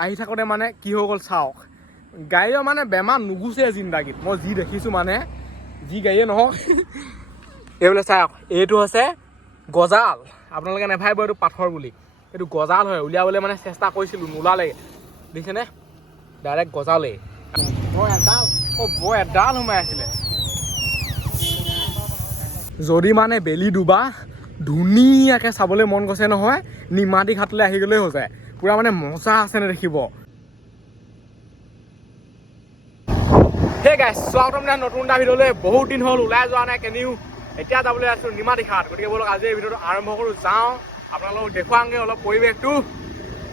আহি থাকোঁতে মানে কি হৈ গ'ল চাওক, গাড়ীৰ মানে বেমাৰ নুগুচে জিন্দাগীত। মই যি দেখিছোঁ মানে, যি গাড়ীয়ে নহওক এইবোলে চাওক, এইটো হৈছে গজাল। আপোনালোকে নেভাবিব এইটো পাথৰ বুলি, এইটো গজাল হয়। উলিয়াবলৈ মানে চেষ্টা কৰিছিলোঁ, নোলালে। দেখিছেনে, ডাইৰেক্ট গজালেই। বৰ এডাল সোমাই আছিলে। যদি মানে বেলি ডুবা ধুনীয়াকৈ চাবলৈ মন গৈছে নহয়, নিমাতী ঘাটলৈ আহি গ'লেই হৈ যায়। পূৰা মানে মজা আছে নে দেখিব। সেই গাইছ, স্বাগতম নতুন এটা ভিডিঅ'লৈ। বহুত দিন হ'ল ওলাই যোৱা নাই কেনিও। এতিয়া যাবলৈ আছোঁ নিমাতী ঘাট। গতিকে বলক আজি এই ভিডিঅ'টো আৰম্ভ কৰোঁ, যাওঁ আপোনালোকক দেখুৱাওঁগৈ অলপ পৰিৱেশটো।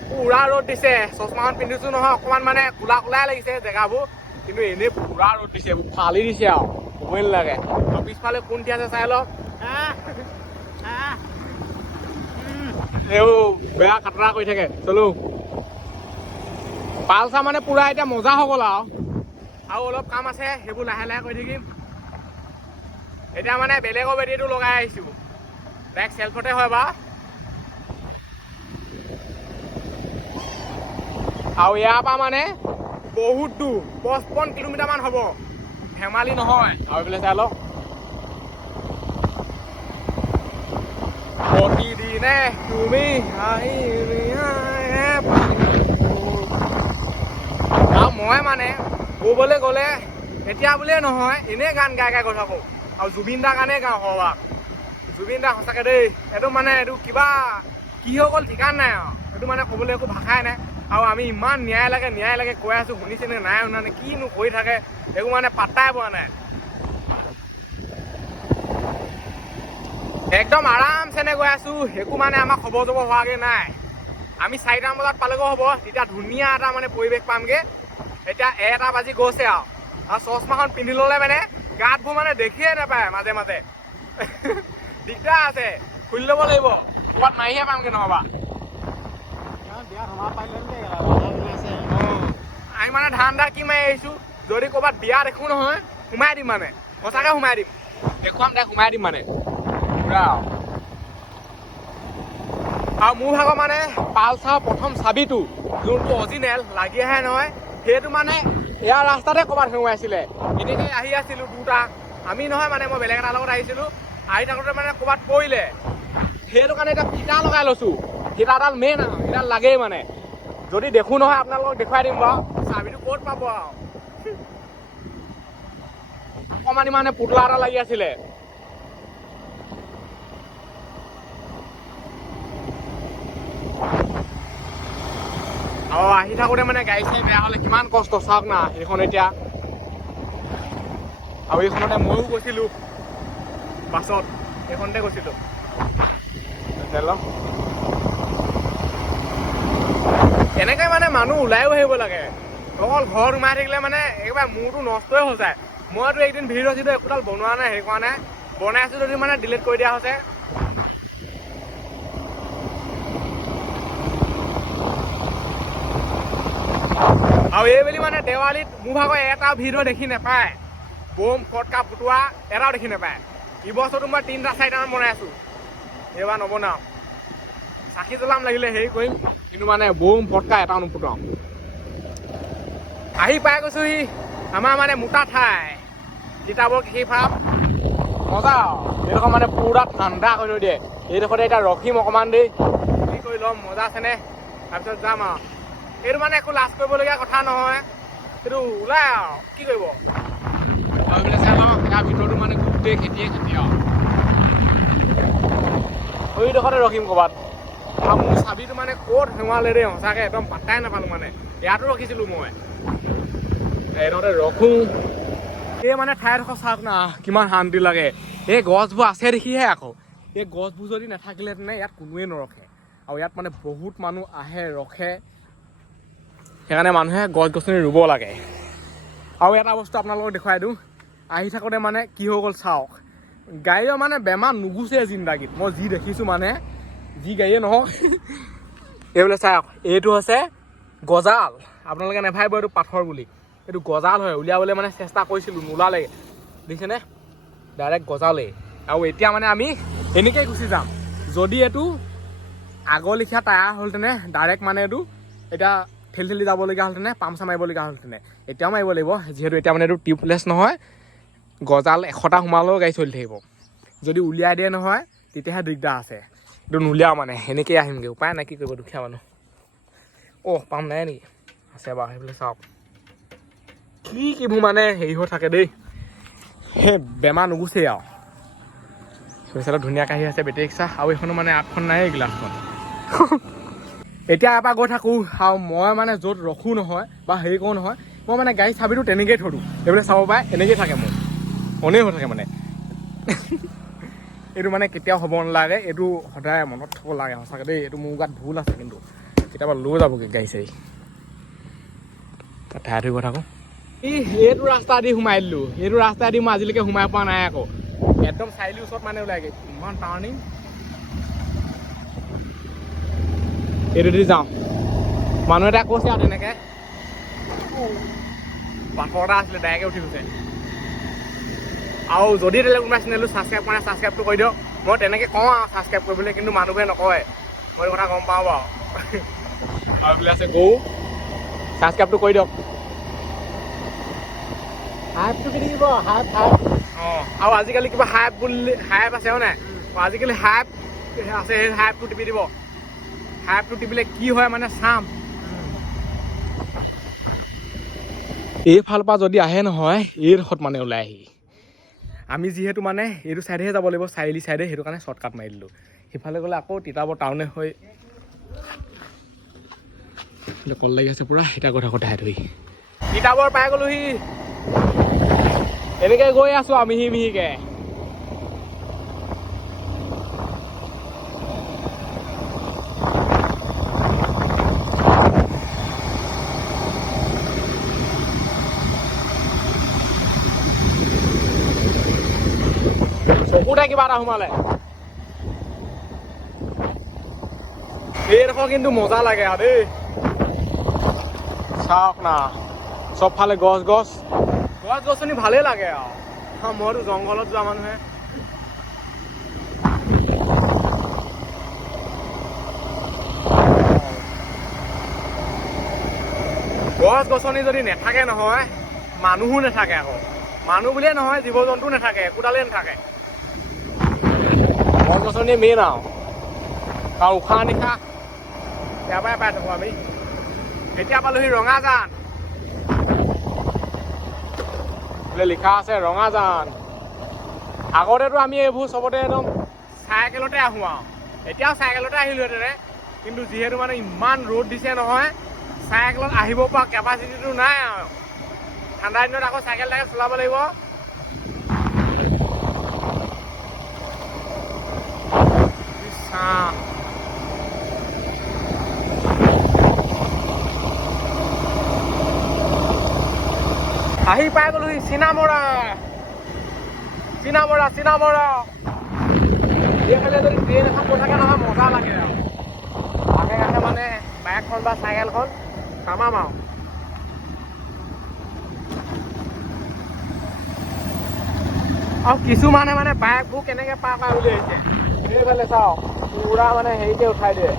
পুৰা ৰ'দ দিছে, চশমাখন পিন্ধিছোঁ নহয়, অকণমান মানে কোলা কোলাই লাগিছে জেগাবোৰ, কিন্তু এনেই পুৰা ৰ'দ দিছে, ফালি দিছে আৰু ক'বই নালাগে। আৰু পিছফালে কোন ঠিক আছে চাই লওক। এইবোৰ বেয়া খাতৰা কৰি থাকে। চলো, পালচাৰ মানে পুৰা এতিয়া মজা হৈ গ'ল আৰু অলপ কাম আছে, সেইবোৰ লাহে লাহে কৰি থাকিম। এতিয়া মানে বেলেগৰ বেটেৰীটো লগাই আহিছোঁ, ডাইৰেক্ট চেল্ফতে হয় বা। আৰু ইয়াৰ পৰা মানে বহুত দূৰ, 55 কিলোমিটাৰমান হ'ব, ধেমালি নহয়। আৰু এইফালে চাই লওক, প্ৰতিদিনে তুমি আৰু মই মানে ক'বলৈ গ'লে এতিয়া বুলিয়ে নহয়, এনেই গান গাই গাই গৈ থাকোঁ। আৰু জুবিন দাৰ গানেই গাওঁ সৰহভাগ। জুবিন দা সঁচাকৈ দেই, এইটো মানে এইটো কিবা কি হৈ গ'ল ঠিকান নাই আৰু। এইটো মানে ক'বলৈ একো ভাষাই নাই। আৰু আমি ইমান ন্যায় লাগে কৈ আছোঁ, শুনিছেনে নাই শুনা নে, কিনো কৰি থাকে একো মানে পাত্তাই পোৱা নাই। একদম আৰামছেনে গৈ আছোঁ, একো মানে আমাৰ খবৰ জবৰ হোৱাগৈ নাই। আমি 4টামান বজাত পালেগৈ হ'ব, তেতিয়া ধুনীয়া এটা মানে পৰিৱেশ পামগৈ। এতিয়া 1টা বাজি গৈছে আৰু চশমাখন পিন্ধি ল'লে মানে গাঁতবোৰ মানে দেখিয়ে নাপায় মাজে মাজে। দিগদাৰ আছে, খুলি ল'ব লাগিব, ক'ৰবাত মাৰিহে পামগৈ নহ'বা। আমি মানে ধান্দা কি মাৰি আহিছোঁ, যদি ক'ৰবাত বিয়া দেখোঁ নহয় সোমাই দিম, মানে সঁচাকৈ সোমাই দিম, দেখুৱাম দে সোমাই দিম মানে পুৰা। আৰু মোৰ ভাগৰ মানে পালচাৰ প্ৰথম চাবিটো যোনটো অৰিজিনেল লাগি আহে নহয়, সেইটো মানে এয়া ৰাস্তাতে ক'ৰবাত সোমাইছিলে। এনেকৈ আহি আছিলোঁ দুটা, আমি নহয় মানে মই বেলেগ এটাৰ লগত আহিছিলোঁ। আহি থাকোঁতে মানে ক'ৰবাত পৰিলে, সেইটো কাৰণে এতিয়া ফিটা লগাই লৈছোঁ। ফিটাডাল মেইন আৰু ফিটাডাল লাগেই মানে। যদি দেখোঁ নহয় আপোনালোকক দেখুৱাই দিম বাৰু, চাবিটো ক'ত পাব আৰু। অকণমানি মানে পুতলা এটা লাগি আছিলে। আৰু আহি থাকোঁতে মানে গাড়ী চাড়ী বেয়া হ'লে কিমান কষ্ট চাওক না, সেইখন এতিয়া। আৰু এইখনতে ময়ো গৈছিলোঁ বাছত, সেইখনতে গৈছিলোঁ। এনেকৈ মানে মানুহ ওলাইও আহিব লাগে, অকল ঘৰত সোমাই থাকিলে মানে একেবাৰে মূৰটো নষ্টই হৈ যায়। মইতো একদিন ভিডিঅ' আছিলোঁ, একোডাল বনোৱা নাই, হেৰি কৰা নাই, বনাই আছোঁ যদি মানে ডিলিট কৰি দিয়া হৈছে। আৰু এইবেলি মানে দেৱালীত মোৰ ভাগৰ এটা ভিডিঅ' দেখি নাপায়, বম ফটকা ফুটোৱা এটাও দেখি নাপায়। ইবছৰটো মই 3টা 4টামান বনাই আছোঁ, এইবাৰ নবনাওঁ। চাকি জ্বলাম লাগিলে হেৰি কৰিম, কিন্তু মানে বম ফটকা এটাও নুফুটাওঁ। আহি পাই গৈছোঁহি আমাৰ মানে মোটা ঠাই, তিতাবৰ কৃষি ফাৰ্ম। মজা আৰু এইডোখৰ মানে পুৰা ঠাণ্ডা কৰি থৈ দিয়ে। এইডোখৰতে এতিয়া ৰখিম অকণমান দেৰি, কি কৰি ল'ম, মজা আছেনে, তাৰপিছত যাম আৰু। এইটো মানে একো লাজ কৰিবলগীয়া কথা নহয়, সেইটো ওলাই আৰু কি কৰিব। চাই লওঁ, ইয়াৰ ভিতৰতো মানে গোটেই খেতিয়ে খেতি আৰু। সেইডোখৰতে ৰখিম ক'ৰবাত। আৰু মোৰ চাবিটো মানে ক'ত সোমালে দেই, সঁচাকৈ একদম পাত্তাই নাপালোঁ মানে। ইয়াতো ৰখিছিলোঁ মই, এইডোখৰতে ৰখোঁ। এই মানে ঠাইডোখৰ চাওক না, কিমান শান্তি লাগে। এই গছবোৰ আছে দেখিহে আকৌ, এই গছবোৰ যদি নাথাকিলেহেঁতেনে ইয়াত কোনোৱে নৰখে। আৰু ইয়াত মানে বহুত মানুহ আহে ৰখে, সেইকাৰণে মানুহে গছ গছনি ৰুব লাগে। আৰু এটা বস্তু আপোনালোকক দেখুৱাই দিওঁ, আহি থাকোঁতে মানে কি হৈ গ'ল চাওক, গাড়ীৰ মানে বেমাৰ নুগুচে জিন্দাগীত। মই যি দেখিছোঁ মানে, যি গাড়ীয়ে নহওক এইবোলে চাওক, এইটো হৈছে গজাল। আপোনালোকে নেভাবিব এইটো পাথৰ বুলি, এইটো গজাল হয়। উলিয়াবলৈ মানে চেষ্টা কৰিছিলোঁ, নোলালে। দেখিছেনে, ডাইৰেক্ট গজালেই। আৰু এতিয়া মানে আমি এনেকৈয়ে গুচি যাম। যদি এইটো আগৰ লেখীয়া টায়াৰ হ'লহেঁতেনে ডাইৰেক্ট মানে এইটো এতিয়া ঠেলি যাবলগীয়া হ'লহেঁতেনে, পামচাৰ মাৰিবলগীয়া হ'লহেঁতেনে। এতিয়াও মাৰিব লাগিব, যিহেতু এতিয়া মানে এইটো টিউবলেছ নহয়, গজাল 100টা সোমালেও গাড়ী চলি থাকিব। যদি উলিয়াই দিয়ে নহয় তেতিয়াহে দিগদাৰ আছে। এইটো নুলিয়াও মানে, সেনেকৈয়ে আহিমগৈ, উপায় নাই, কি কৰিব, দুখীয়া মানুহ। পাম নাই নেকি? আছে বাৰু, সেইফালে চাওক কিবোৰ মানে হেৰি হৈ থাকে দেই, সেই বেমাৰ নুগুচেই আৰু। সেইফালে ধুনীয়াকৈ আহি আছে বেটেৰী ৰিক্সা, আৰু এইখনো মানে আগখন নাই গ্লাছখন। এতিয়া এবাৰ গৈ থাকোঁ, আৰু মই মানে য'ত ৰখোঁ নহয় বা হেৰি কৰোঁ নহয়, মই মানে গাড়ী চাবিটো তেনেকৈয়ে থৈ দিওঁ। এইফালে চাব পাৰে, এনেকৈয়ে থাকে মোৰ, অনেই হৈ থাকে মানে। এইটো মানে কেতিয়াও হ'ব নালাগে, এইটো সদায় মনত থ'ব লাগে সঁচাকৈ দেই। এইটো মোৰ গাত ভুল আছে, কিন্তু কেতিয়াবা লৈ যাবগৈ গাড়ী চাড়ী। ঠাই থৈ গৈ থাকোঁ। এইটো ৰাস্তা দি সোমাই দিলোঁ, এইটো ৰাস্তা দি মই আজিলৈকে সোমাই পোৱা নাই আকৌ। একদম চাৰিআলিৰ ওচৰত মানে ওলাই গৈ ইমান টাৰ্ণিং। এইটো দি যাওঁ, মানুহ এটা কৈছে আৰু তেনেকৈ পাথৰ এটা আছিলে, ডাইৰেক্টে উঠি গৈছে। আৰু যদি তেতিয়াহ'লে কোনোবা চেনেলটো ছাবস্ক্ৰাইব কৰা নাই, ছাবস্ক্ৰাইবটো কৰি দিয়ক। মই তেনেকৈ কওঁ আৰু ছাবস্ক্ৰাইব কৰিবলৈ, কিন্তু মানুহবোৰে নকয়, মই এইটো কথা গম পাওঁ বাৰু। আৰু বোলে আছে গৌ, ছাবস্ক্ৰাইবটো কৰি দিয়ক। হাইপটো কি দিব, হাইপ। আৰু আজিকালি কিবা হাইপ বুলি হাইপ আছে হয় নাই? আজিকালি হাইপ আছে, সেই হাইপটো টিপি দিব। হাইপটো টিপিলে কি হয় মানে চাম। এইফালৰ পৰা যদি আহে নহয়, এইডোখৰত মানে ওলাই আহি আমি যিহেতু মানে এইটো চাইডেহে যাব লাগিব, চাৰিআলি চাইডে, সেইটো কাৰণে শ্বৰ্টকাট মাৰি দিলোঁ। সিফালে গ'লে আকৌ তিতাবৰ টাউনে হৈ কল লাগি আছে পুৰা। এতিয়া কথা ঠাই ধৰি তিতাবৰ পাই গ'লোহি। এনেকৈ গৈ আছোঁ আৰু মিহি মিহিকৈ। চকুতে কিবা এটা সোমালে। এইডোখৰ কিন্তু মজা লাগে আৰু দেই, চাওক না, চবফালে গছ গছনি ভালেই লাগে আৰু। মইতো জংঘলত যোৱা মানুহে। গছ গছনি যদি নাথাকে নহয়, মানুহো নাথাকে আকৌ। মানুহ বুলিয়ে নহয়, জীৱ জন্তু নাথাকে, একোডালেই নাথাকে। গছ গছনি মেইন আৰু উশাহ নিশাহ ইয়াৰ পৰাই পাই থাকোঁ আমি। এতিয়া পালোহি ৰঙাজান, বোলে লিখা আছে ৰঙাজান। আগতেতো আমি এইবোৰ চবতে একদম চাইকেলতে আহোঁ আৰু, এতিয়াও চাইকেলতে আহিলোহেঁতেনে, কিন্তু যিহেতু মানে ইমান ৰ'দ দিছে নহয়, চাইকেলত আহিব পৰা কেপাচিটিটো নাই আৰু। ঠাণ্ডা দিনত আকৌ চাইকেল চলাব লাগিব। আহি পাই গ'লোহি চিনামৰা। এইফালে যদি ট্ৰেইন এখন গৈ থাকে নহয়, মজা লাগে আৰু। আগে আগে মানে বাইকখন বা চাইকেলখন কামাম আৰু কিছুমানে মানে বাইকবোৰ কেনেকৈ পাৰ পায় বুলি আহিছে। এইফালে চাওঁ, পুৰা মানে হেৰিতে উঠাই দিয়ে,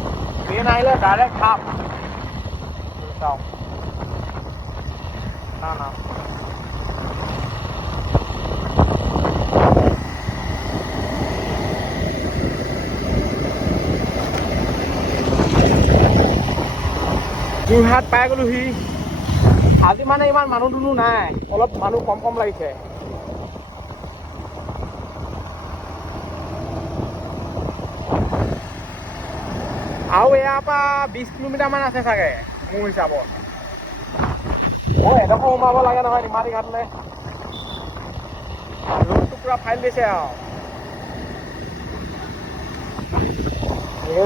ট্ৰেইন আহিলে ডাইৰেক্ট খাপ। চাওঁ না যোৰহাট পাই গ'লোহি। আজি মানে ইমান মানুহ দুনুহ নাই, অলপ মানুহ কম লাগিছে। আৰু ইয়াৰ পৰা 20 কিলোমিটাৰমান আছে চাগে মোৰ হিচাপত। এডোখৰ সোমাব লাগে নহয় নিমাতী ঘাটলৈ। ৰ'দটো পুৰা ফাইল দিছে আৰু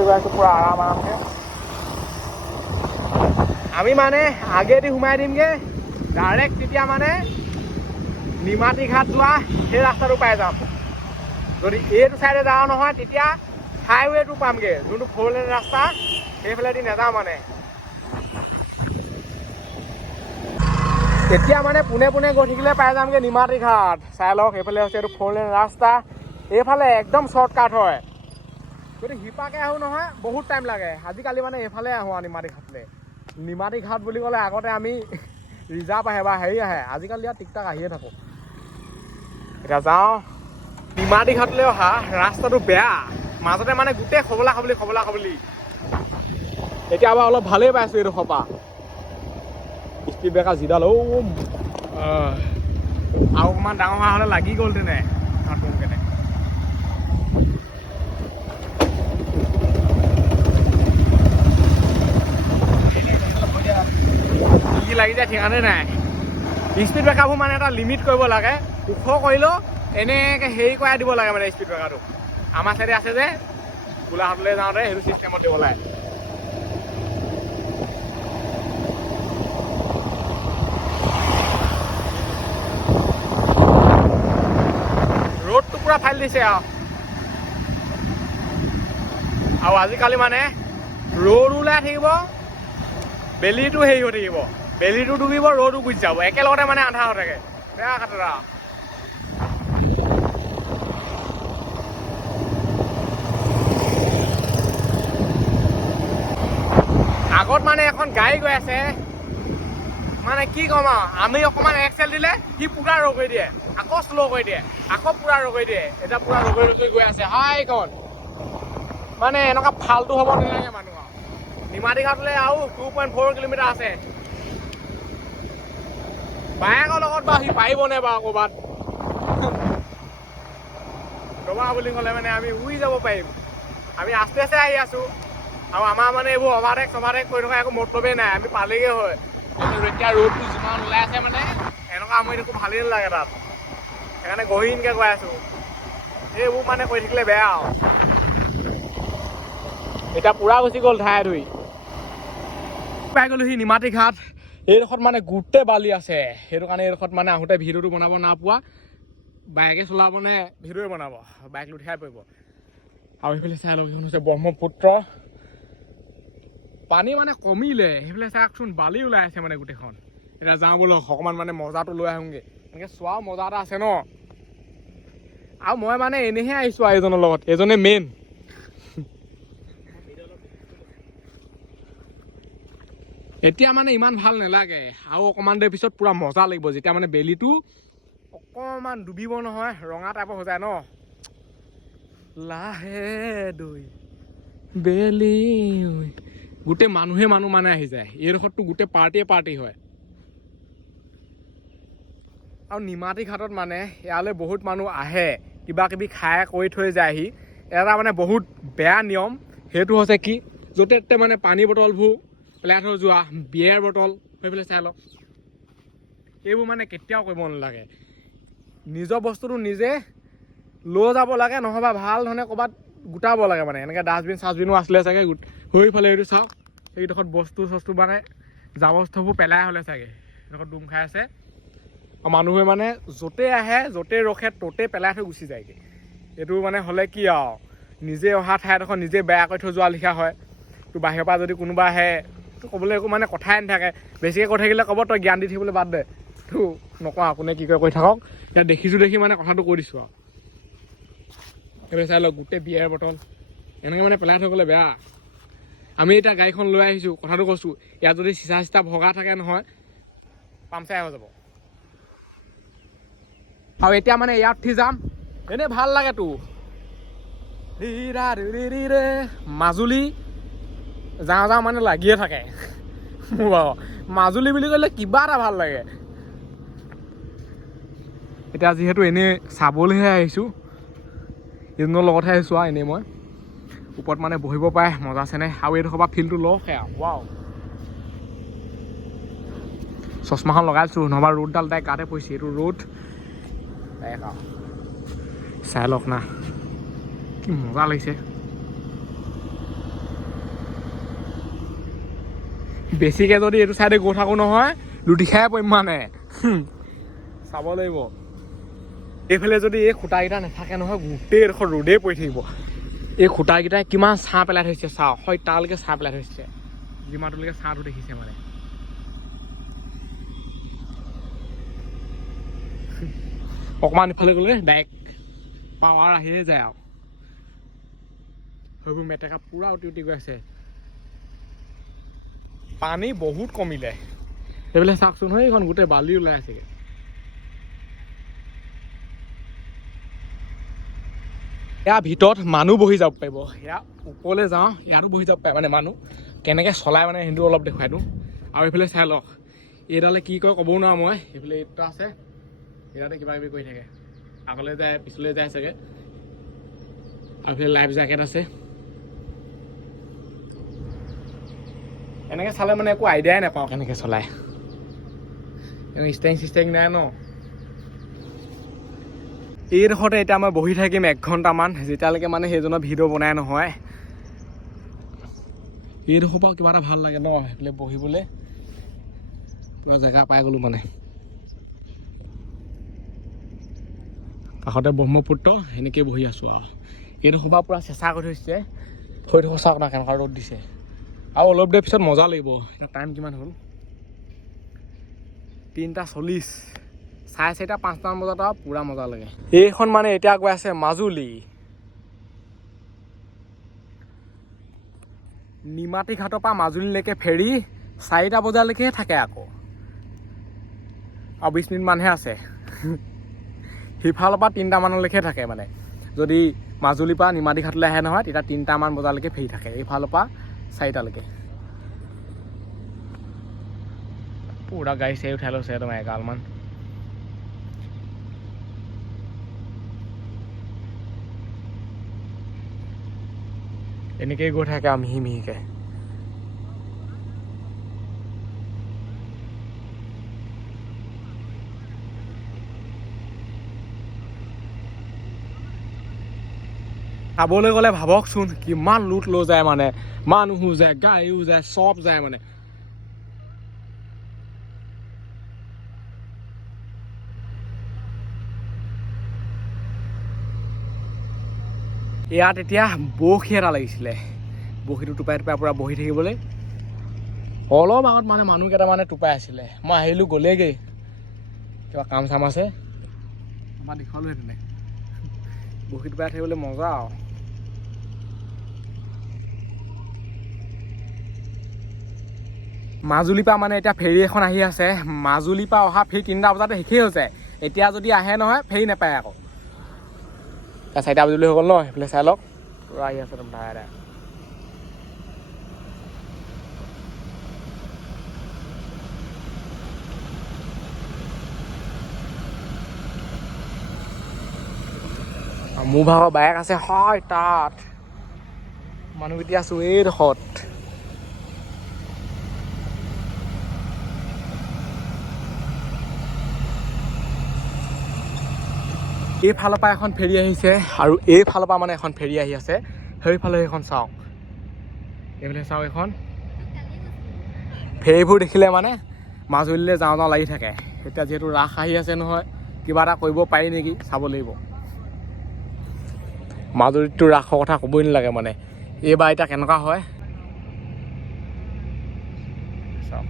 গৈ আছোঁ পুৰা আৰামকে। আমি মানে আগেদি সোমাই দিমগৈ ডাইৰেক্ট, তেতিয়া মানে নিমাতী ঘাট যোৱা সেই ৰাস্তাটো পাই যাম। যদি এইটো চাইডে যাওঁ নহয়, তেতিয়া হাইৱেটো পামগৈ, যোনটো 4 লেন ৰাস্তা, সেইফালেদি নাযাওঁ মানে। এতিয়া মানে পোনে পোনে গৈ থাকিলে পাই যামগৈ নিমাতী ঘাট। চাই লওক, এইফালে হৈছে এইটো 4 লেন ৰাস্তা, এইফালে একদম শ্বৰ্টকাট হয়। যদি সিপাকে আহোঁ নহয় বহুত টাইম লাগে। আজিকালি মানে এইফালে আহোঁ আৰু নিমাতী ঘাটলৈ। নিমাতী ঘাট বুলি ক'লে আগতে আমি ৰিজাৰ্ভ আহে বা হেৰি আহে, আজিকালি ইয়াত টিকটাক আহিয়ে থাকোঁ। এতিয়া যাওঁ নিমাতী ঘাটলৈ অহা ৰাস্তাটো বেয়া, মাজতে মানে গোটেই খবলা খবলি। এতিয়া আবাৰ অলপ ভালেই পাইছোঁ এইডোখৰ পৰা। স্পীড ব্ৰেকাৰ যিডাল আৰু অকণমান ডাঙৰ হোৱা হ'লে লাগি গ'ল তেনে কেনে। কি লাগি যায় ঠিকানে নাই। স্পীড ব্ৰেকাৰবোৰ মানে এটা লিমিট কৰিব লাগে, ওখ কৰিলেও এনেকৈ হেৰি কৰাই দিব লাগে মানে স্পীড ব্ৰেকাৰটো। আমাৰ চাইডে আছে যে গোলাঘাটলৈ যাওঁতে সেইটো চিষ্টেমত দিব লাগে। ৰ'দটো পুৰা ফালি দিছে আৰু আজিকালি মানে ৰ'দ ওলাই থাকিব, বেলিটো হেৰি হৈ থাকিব, বেলিটো ডুবিব, ৰ'দো গুচি যাব, একেলগতে মানে আন্ধাৰ হৈ থাকে। বেয়া খাতৰা। আগত মানে এখন গাড়ী গৈ আছে, মানে কি ক'ম আৰু, আমি অকণমান এক্সেল দিলে সি পুৰা ৰৈ কৰি দিয়ে, আকৌ শ্ল' কৰি দিয়ে, আকৌ পুৰা ৰৈ কৰি দিয়ে। এতিয়া পুৰা ৰৈ গৈ আছে হাইখন। মানে এনেকুৱা ফাল্টু হ'ব নালাগে মানুহ আৰু। নিমাতী ঘাটলৈ আৰু 2.4 কিলোমিটাৰ আছে। বাইকৰ লগত বাৰু সি পাৰিবনে বাৰু ক'ৰবাত ৰবা বুলি ক'লে মানে আমি উৰি যাব পাৰিম। আমি আস্তে আস্তে আহি আছোঁ আৰু আমাৰ মানে এইবোৰ অভাৰটেক কৰি থকা একো মতলবেই নাই, আমি পালেগৈ হয়। এতিয়া ৰ'দটো যিমান ওলাই আছে মানে এনেকুৱা আমি একো ভালেই নালাগে তাত, সেইকাৰণে গহীনকৈ গৈ আছোঁ। এইবোৰ মানে কৰি থাকিলে বেয়া আৰু। এতিয়া পুৰা গুচি গ'ল ঠাই ধুই পাই গ'লো সি নিমাতী ঘাট। এইডোখৰত মানে গোটেই বালি আছে, সেইটো কাৰণে এইডোখৰত মানে আহোঁতে ভিডিঅ'টো বনাব নাপোৱা। বাইকে চলাব নে ভিডিঅ'ই বনাব, বাইক লুঠিয়াই পৰিব। আৰু সেইফালে চাই লওক, হৈছে ব্ৰহ্মপুত্ৰ। পানী মানে কমিলে, সেইফালে চাওকচোন বালি ওলাই আছে মানে গোটেইখন। এতিয়া যাওঁ বোলো অকণমান মানে মজাটো লৈ আহোঁগৈ, এনেকৈ চোৱাও মজা এটা আছে ন। আৰু মই মানে এনেহে আহিছোঁ আৰু এজনৰ লগত, এজনে মেইন। এতিয়া মানে ইমান ভাল নালাগে, আৰু অকণমান দেৰি পিছত পুৰা মজা লাগিব, যেতিয়া মানে বেলিটো অকণমান ডুবিব নহয়, ৰঙা টাইপৰ হৈ যায় ন। লাহে দৈ বেলি গোটেই মানুহে মানুহ মানে আহি যায়। এইডোখৰততো গোটেই পাৰ্টি হয়। আৰু নিমাতী ঘাটত মানে ইয়ালৈ বহুত মানুহ আহে, কিবা কিবি খাই কৰি থৈ যায়হি। এটা মানে বহুত বেয়া নিয়ম, সেইটো হৈছে কি, য'তে ত'তে মানে পানী বটলবোৰ পেলাই থৈ যোৱা, বিয়েৰ বটল, সেইফালে চাই লওক। এইবোৰ মানে কেতিয়াও কৰিব নালাগে। নিজৰ বস্তুটো নিজে লৈ যাব লাগে, নহ'বা ভাল ধৰণে ক'ৰবাত গোটাব লাগে মানে। এনেকৈ ডাষ্টবিনো আছিলে চাগে, সেইফালে এইটো চাওক, এইডোখৰত বস্তু মানে জাবৰ-জোথৰবোৰ পেলাই হ'লে চাগে, এইডোখৰত ডুম খাই আছে। আৰু মানুহে মানে য'তে আহে য'তে ৰখে ত'তে পেলাই থৈ গুচি যায়গৈ। এইটো মানে হ'লে কি আৰু, নিজে অহা ঠাইডোখৰ নিজে বেয়া কৰি থৈ যোৱা লিখা হয়। তো বাহিৰৰ পৰা যদি কোনোবা আহে তো ক'বলৈ একো মানে কথাই নাথাকে। বেছিকৈ কৈ থাকিলে ক'ব তই জ্ঞান দি থাকিবলৈ বাদ দে, তো নকওঁ, কোনে কি কৰি থাকক। এতিয়া দেখি মানে কথাটো কৈ দিছোঁ আৰু। এইফালে চাই লওক, গোটেই বিয়েৰ বটল এনেকৈ মানে পেলাই থৈ গ'লে বেয়া। আমি এতিয়া গাড়ীখন লৈ আহিছোঁ, কথাটো কৈছোঁ, ইয়াত যদি চিচা ভগা থাকে নহয়, পামচাৰ হৈ যাব। আৰু এতিয়া মানে ইয়াত উঠি যাম, এনেই ভাল লাগেতো। মাজুলী যাওঁ মানে লাগিয়ে থাকে মোৰ বাৰু। মাজুলী বুলি ক'লে কিবা এটা ভাল লাগে। এতিয়া যিহেতু এনেই চাবলৈহে আহিছোঁ, এইজনৰ লগতহে আহিছোঁ আৰু এনেই মই। ওপৰত মানে বহিব পাৰে, মজা চেনে। আৰু এইডোখৰ পৰা ফিল্ডটো লওঁ সেয়া, ৱাও। চশমাখন লগাইছোঁ, নহ'বা ৰ'দডাল তাই গাতে পৰিছে। এইটো ৰ'দ চাই লওক না, কি মজা লাগিছে। বেছিকৈ যদি এইটো চাইডে গৈ থাকোঁ নহয়, লুটি খাই পৰিম মানে। চাব লাগিব। এইফালে যদি এই খুঁটাকেইটা নাথাকে নহয়, গোটেই এডোখৰ ৰ'দেই পৰি থাকিব। এই খুঁটাকেইটাই কিমান ছাঁ পেলাই থৈছে চাওক, হয় তালৈকে ছাঁ পেলাই থৈছে, যিমানটোলৈকে ছাঁটো দেখিছে মানে। অকণমান ইফালে গ'লে ডাইৰেক্ট পাৱাৰ আহিয়ে যায় আৰু। সেইবোৰ মেটেকা পুৰা উটি গৈ আছে। পানী বহুত কমিলে সেইফালে চাওকচোন সেইখন গোটেই বালি ওলাই আছেগে ইয়াৰ ভিতৰত মানুহ বহি যাব পাৰিব ইয়াৰ ওপৰলৈ যাওঁ ইয়াতো বহি যাব পাৰে মানে মানুহ কেনেকৈ চলাই মানে সেইটো অলপ দেখুৱাই দিওঁ আৰু এইফালে চাই লওক এইডালে কি কয় ক'বও নোৱাৰো মই এইফালে এইটো আছে এইডালে কিবা কিবি কৰি থাকে আগলৈ যায় পিছলৈ যায় চাগে আৰু এইফালে লাইফ জেকেট আছে এনেকৈ চালে মানে একো আইডিয়াই নাপাওঁ কেনেকৈ চলায় ষ্টেং চিষ্টেং নাই ন এইডোখৰতে এতিয়া মই বহি থাকিম 1 ঘণ্টামান যেতিয়ালৈকে মানে সেইজনৰ ভিডিঅ' বনাই নহয় এইডোখৰ পৰা কিবা এটা ভাল লাগে ন সেইফালে বহিবলৈ কিবা জেগা পাই গ'লোঁ মানে কাষতে ব্ৰহ্মপুত্ৰ সেনেকৈ বহি আছোঁ আৰু এইডোখৰ পৰা পূৰা চেঁচা কৰি থৈছে সেইডোখৰ চাওক না কেনেকুৱা ৰ'দ দিছে আৰু অলপ দেৰি পিছত মজা লাগিব এতিয়া টাইম কিমান হ'ল 3:40 4:30 5টামান বজাত আৰু পূৰা মজা লাগে এইখন মানে এতিয়া গৈ আছে মাজুলী নিমাতী ঘাটৰ পৰা মাজুলীলৈকে ফেৰী 4টা বজালৈকে থাকে আকৌ আৰু 20 মিনিটমানহে আছে সিফালৰ পৰা 3টা মানলৈকে থাকে মানে যদি মাজুলীৰ পৰা নিমাতী ঘাটলৈ আহে নহয় তেতিয়া 3টামান বজালৈকে ফেৰী থাকে এইফালৰ পৰা 4টালৈকে পূৰা গাড়ী চাৰি উঠাই লৈছে একদম এগালমান এনেকেই গৈ থাকে আৰু মিহি মিহিকৈ চাবলৈ গ'লে ভাবকচোন কিমান লুট লৈ যায় মানে মানুহো যায় গাড়ীও যায় চব যায় মানে ইয়াত এতিয়া বৰশী এটা লাগিছিলে বৰশীটো টোপাই টোপাই পূৰা বহি থাকিবলৈ অলপ আগত মানে মানুহকেইটা মানে টোপাই আছিলে মই আহিলোঁ গ'লেগৈ কিবা কাম চাম আছে আমাৰ দেখুৱালোহেঁতেনে বৰশী টোপাই থাকিবলৈ মজা আৰু মাজুলীৰ পৰা মানে এতিয়া ফেৰী এখন আহি আছে মাজুলীৰ পৰা অহা ফেৰী 3টা বজাতে শেষেই হৈ যায় এতিয়া যদি আহে নহয় ফেৰী নাপায় আকৌ 4টা বজিলৈ হৈ গ'ল ন সেইফালে চাই লওক পূৰা আহি আছে একদম ধাৰা মোৰ ভাগৰ বাইক আছে হয় তাত মানুহ এতিয়া আছোঁ এইডোখৰত এইফালৰ পৰা এখন ফেৰী আহিছে আৰু এইফালৰ পৰা মানে এখন ফেৰী আহি আছে সেইফালে সেইখন চাওক এইফালে চাওক এখন ফেৰীবোৰ দেখিলে মানে মাজুলীলৈ যাওঁ যাওঁ লাগি থাকে এতিয়া যিহেতু ৰাস আহি আছে নহয় কিবা এটা কৰিব পাৰি নেকি চাব লাগিব মাজুলীতটো ৰাসৰ কথা ক'বই নালাগে মানে এইবাৰ এতিয়া কেনেকুৱা হয় চাওক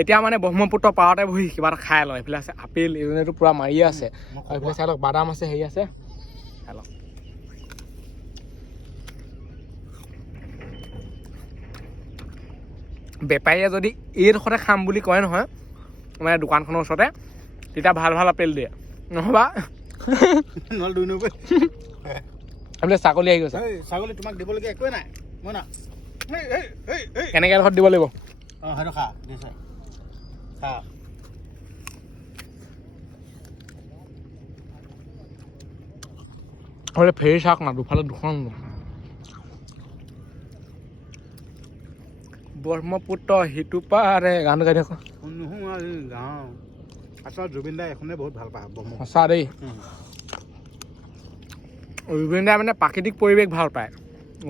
এতিয়া মানে ব্ৰহ্মপুত্ৰ পাৰতে বহি কিবা এটা খাই লওঁ এইফালে আছে আপেল এইজনেতো পূৰা মাৰিয়ে আছে আৰু এইফালে চাই লওক বাদাম আছে হেৰি আছে খাই লওক বেপাৰীয়ে যদি এইডোখৰতে খাম বুলি কয় নহয় মানে দোকানখনৰ ওচৰতে তেতিয়া ভাল ভাল আপেল দিয়ে নহ'বা এইফালে ছাগলী আহি গৈছে ছাগলী তোমাক দিবলগীয়া একোৱে নাই মই না কেনেকৈ এডোখৰত দিব লাগিব অঁ সেইটো খা দিছে খা ফেৰী চাওক না দুফালে দুখন ব্ৰহ্মপুত্ৰ সিটো পাৰে গান গাই থাকোঁ গাঁও আচলতে জুবিন দাই এখনে বহুত ভাল পায় সঁচা দেই জুবিন দাই মানে প্ৰাকৃতিক পৰিৱেশ ভাল পায়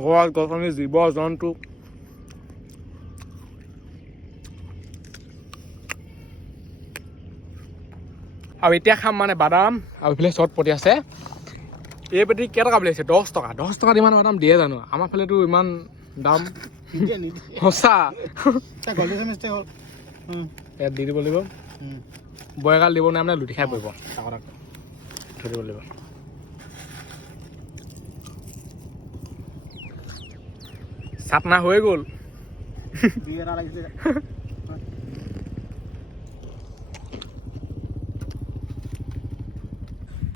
গছ গছনি জীৱ জন্তু আৰু এতিয়া খাম মানে বাদাম আৰু এইফালে চটপটি আছে এই পেটি কেইটকা বুলি আছে 10 টকা 10 টকাত ইমান বাদাম দিয়ে জানো আমাৰ ফালেতো ইমান দাম সঁচা ইয়াত দি দিব লাগিব বয়গাল দিব নাই মানে লুটি খাই পৰিব থৈ দিব লাগিব চাটনা হৈ গ'ল দুই এটা লাগিছে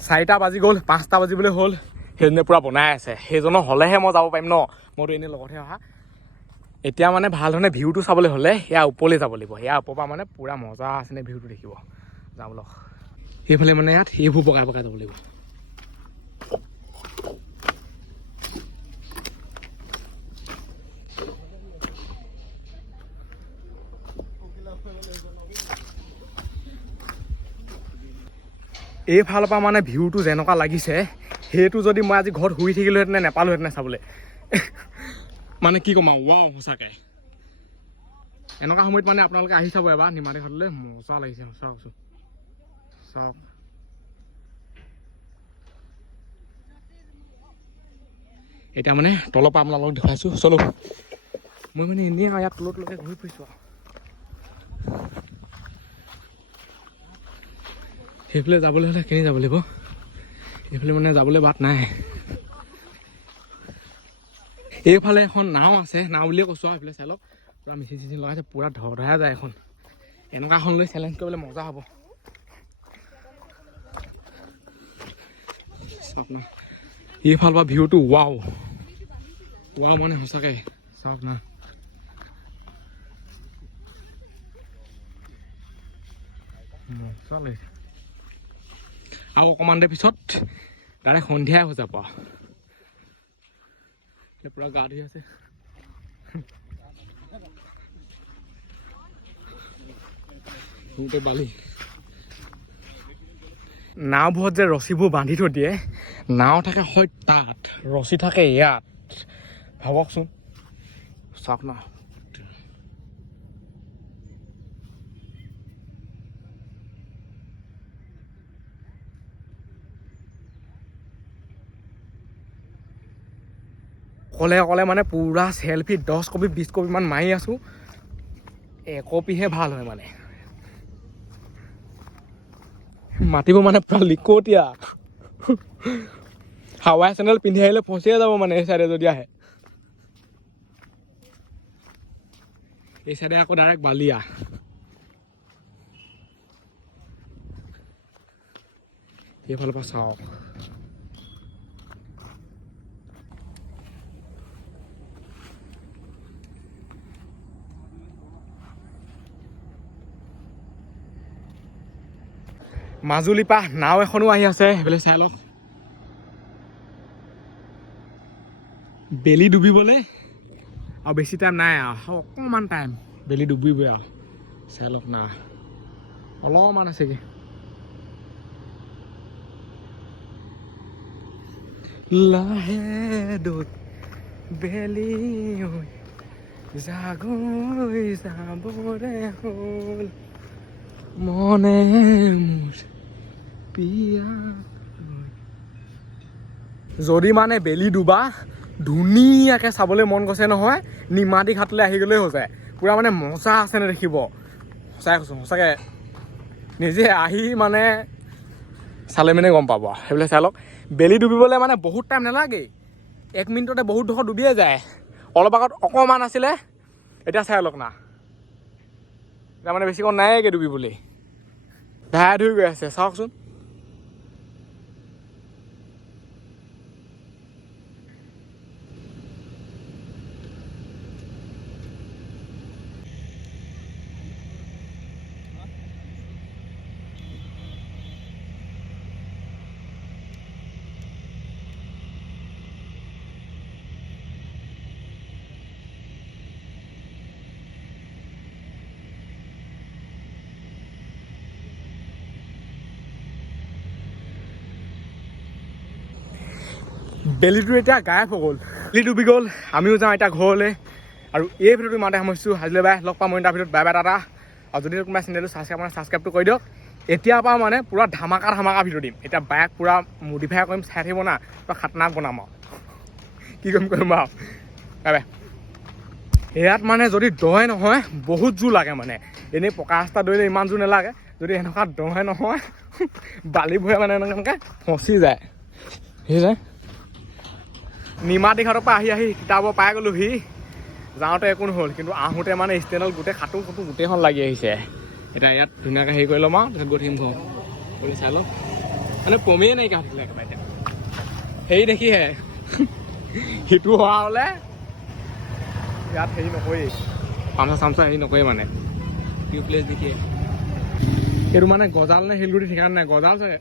4টা বাজি গ'ল 5টা বাজিবলৈ হ'ল সেইজনে পূৰা বনাই আছে সেইজনৰ হ'লেহে মই যাব পাৰিম ন মইতো এনেই লগতহে অহা এতিয়া মানে ভাল ধৰণে ভিউটো চাবলৈ হ'লে ইয়াৰ ওপৰলৈ যাব লাগিব ইয়াৰ ওপৰৰ পৰা মানে পূৰা মজা আছেনে ভিউটো দেখিব যাওঁ বলক সেইফালে মানে ইয়াত সেইবোৰ পকাই পকাই যাব লাগিব এইফালৰ পৰা মানে ভিউটো যেনেকুৱা লাগিছে সেইটো যদি মই আজি ঘৰত শুই থাকিলোহেঁতেনে নেপালোহেঁতেনে চাবলৈ মানে কি ক'ম আৰু ৱাও সঁচাকৈ এনেকুৱা সময়ত মানে আপোনালোকে আহি চাব এবাৰ নিমাতী ঘাটলৈ মজা লাগিছে চাওকচোন চাওক এতিয়া মানে তলৰ পৰা আপোনালোকক দেখুৱাইছোঁ চলো মই মানে এনেই আৰু ইয়াত তললৈকে ঘূৰি ফুৰিছোঁ আৰু সেইফালে যাবলৈ হ'লে কেনি যাব লাগিব এইফালে মানে যাবলৈ বাট নাই এইফালে এখন নাও আছে নাও বুলিয়ে কৈছোঁ আৰু এইফালে চাই লওক পূৰা মিচিন চিচিন লগাইছে পূৰা ধৰা যায় এখন এনেকুৱা এখন লৈ চেলেঞ্জ কৰিবলৈ মজা হ'ব চাওক না এইফালৰ পৰা ভিউটো ৱাও ৱাও মানে সঁচাকৈ চাওক না মজা লাগিছে আৰু অকণমান দেৰি পিছত ডাইৰেক্ট সন্ধিয়াই হৈ যাব পূৰা গা ধুই আছে বালি নাওবোৰত যে ৰছীবোৰ বান্ধি থৈ দিয়ে নাও থাকে হয় তাত ৰছী থাকে ইয়াত ভাবকচোন চাওক না অকলে অকলে মানে পূৰা চেলফি 10 কপি 20 কপিমান মাৰি আছোঁ একপিহে ভাল হয় মানে মাতিব মানে পূৰা লিকটীয়া হাৱাই চেণ্ডেল পিন্ধি আহিলে ফচিয়ে যাব মানে এই চাইডে যদি আহে এই চাইডে আকৌ ডাইৰেক্ট বালিয়া এইফালৰ পৰা চাওক মাজুলীৰ পৰা নাও এখনো আহি আছে সেইফালে চাই লওক বেলি ডুবিবলৈ আৰু বেছি টাইম নাই আৰু অকণমান টাইম বেলি ডুবিবই আৰু চাই লওক না অলপমান আছেগৈ লাহে দৈ বেলি জাগৈ যাবৰে হ'ল মনে মোৰ পিয়া যদি মানে বেলি ডুবা ধুনীয়াকৈ চাবলৈ মন গৈছে নহয় নিমাতী ঘাটলৈ আহি গ'লেই হৈ যায় পূৰা মানে মজা আছে নে দেখিব সঁচাই কৈছোঁ সঁচাকৈ নিজে আহি মানে চালে মানে গম পাব সেইবিলাক চাই লওক বেলি ডুবিবলৈ মানে বহুত টাইম নালাগেই 1 মিনিটতে বহুত ডোখৰ ডুবিয়ে যায় অলপ আগত অকণমান আছিলে এতিয়া চাই লওক না এতিয়া মানে বেছিকণ নাইকে ডুবিবলৈ ধাই ধুই গৈ আছে চাওকচোন বেলিটো এতিয়া গায়ব হৈ গ'ল বেলি ডুবি গ'ল আমিও যাওঁ এতিয়া ঘৰলৈ আৰু এই ভিডিঅ'টো ইমানতে সামৰিছোঁ আজিলৈ বাই লগ পাম মই এটা ভিডিঅ'ত বাই বাই টাটা আৰু যদি কোনোবা চেনেলটো ছাবস্ক্ৰাইবটো কৰি দিয়ক এতিয়াৰ পৰা মানে পূৰা ধামাকা ভিডিঅ' দিম এতিয়া বাইক পূৰা মডিফাই কৰিম চাই থাকিব না পূৰা খাতনাক বনাম আৰু কি কৰিম আৰু বাই বাই ইয়াত মানে যদি দয় নহয় বহুত জোৰ লাগে মানে এনেই পকা ৰাস্তা দৌৰিলে ইমান জোৰ নালাগে যদি এনেকুৱা দয় নহয় বালিবোৰে মানে এনেকৈ ফচি যায় সেই যায় নিমাতী ঘাটৰ পৰা আহি কিতাপ পাই গ'লোহি যাওঁতে একো নহ'ল কিন্তু আহোঁতে মানে ষ্টেণ্ডত গোটেই খাটো গোটেইখন লাগি আহিছে এতিয়া ইয়াত ধুনীয়াকৈ হেৰি কৰি ল'ম আৰু তাৰপিছত গৈ থাকিম ঘৰ বুলি চাই লওঁ মানে পমেই নাইকিয়া হৈছিলে একেবাৰে এতিয়া হেৰি দেখিহে সিটো হোৱা হ'লে ইয়াত হেৰি নকৰেই চামচা হেৰি নকৰে মানে টিউবলেছ দেখিয়ে এইটো মানে গজাল নে শিলগুটি ঠিকানা নাই গজাল চাগে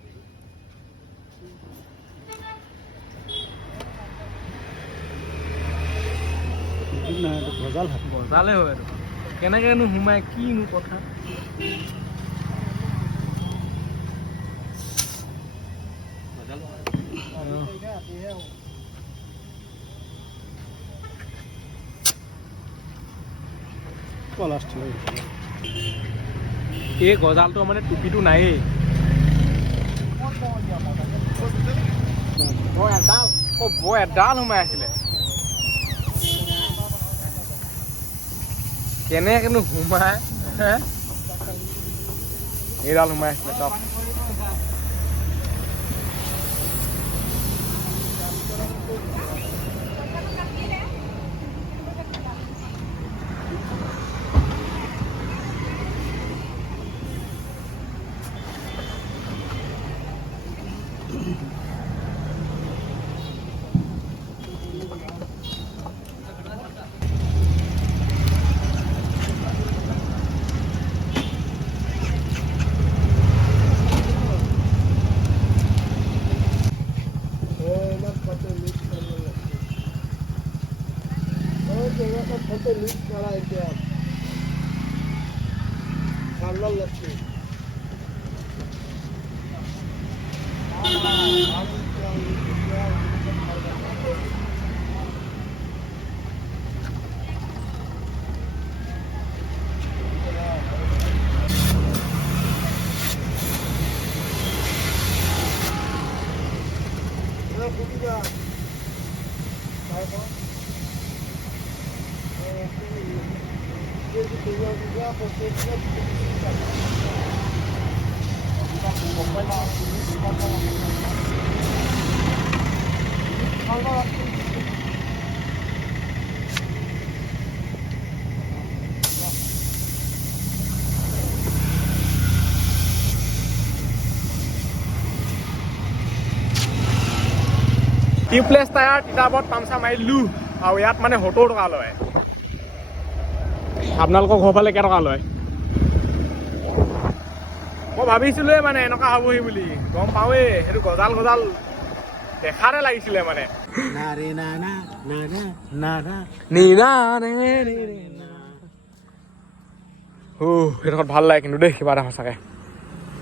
গজালে হয় এইটো কেনেকৈনো সোমাই কিনো কথা এই গজালটো মানে টুপিটো নায়েই বৰ এডাল সোমাই আছিলে কেনেকেনো সোমাই এইডাল সোমাই আছিলে চব টিউবলেছ টায়াৰ তিতাবৰত পামচা মাৰিলোঁ আৰু ইয়াত মানে 70 টকা লয় আপোনালোকৰ ঘৰ ফালে কেইটকা লয় মই ভাবিছিলোঁৱে মানে এনেকুৱা হ'বহি বুলি গম পাওঁৱেই সেইটো গজাল দেখাতে লাগিছিলে মানে সেইডোখৰত ভাল লাগে কিন্তু দেই কিবা এটা সঁচাকৈ